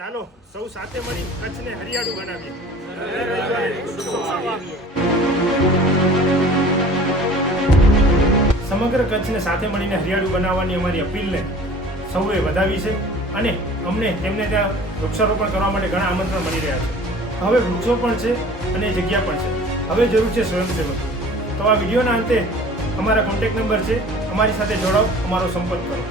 ચાલો સૌ સાથે મળી કચ્છને હરિયાળું બનાવીએ. સમગ્ર કચ્છને સાથે મળીને હરિયાળું બનાવવાની અમારી અપીલને સૌએ વધાવી છે અને અમને તેમને ત્યાં વૃક્ષારોપણ કરવા માટે ઘણા આમંત્રણ મળી રહ્યા છે. હવે વૃક્ષો પણ છે અને જગ્યા પણ છે. હવે જરૂર છે સ્વયંસેવક. તો આ વિડીયોના અંતે અમારા કોન્ટેક્ટ નંબર છે, અમારી સાથે જોડાઓ, અમારો સંપર્ક કરો.